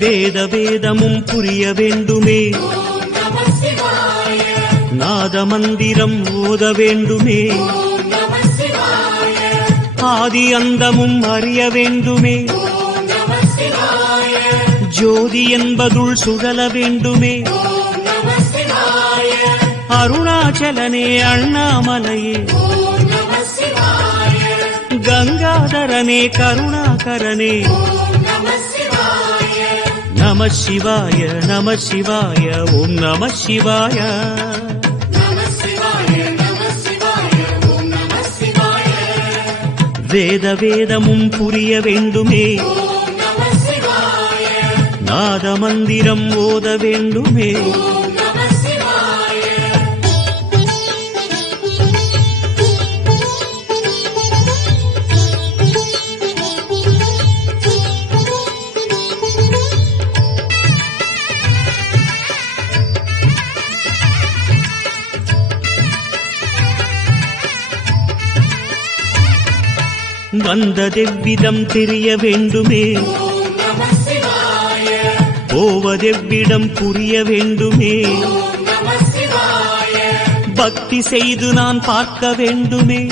வேத வேதமும் புரிய வேண்டுமே, நாத மந்திரம் ஓத வேண்டுமே, ஆதி அந்தமும் அறிய வேண்டுமே, ஜோதி என்பதுள் சுழல வேண்டுமே, அருணாச்சலனே அண்ணாமலையே, கங்காதரனே கருணாகரனே, நம சிவாய நம சிவாய ஓம் நம சிவாய. வேத வேதமும் புரிய வேண்டுமே, நாத மந்திரம் ஓத வேண்டுமே, வந்ததெவ்விதம் தெரிய வேண்டுமே, போவதெவ்விடம் புரிய வேண்டுமே, பக்தி செய்து நான் பார்க்க வேண்டுமே,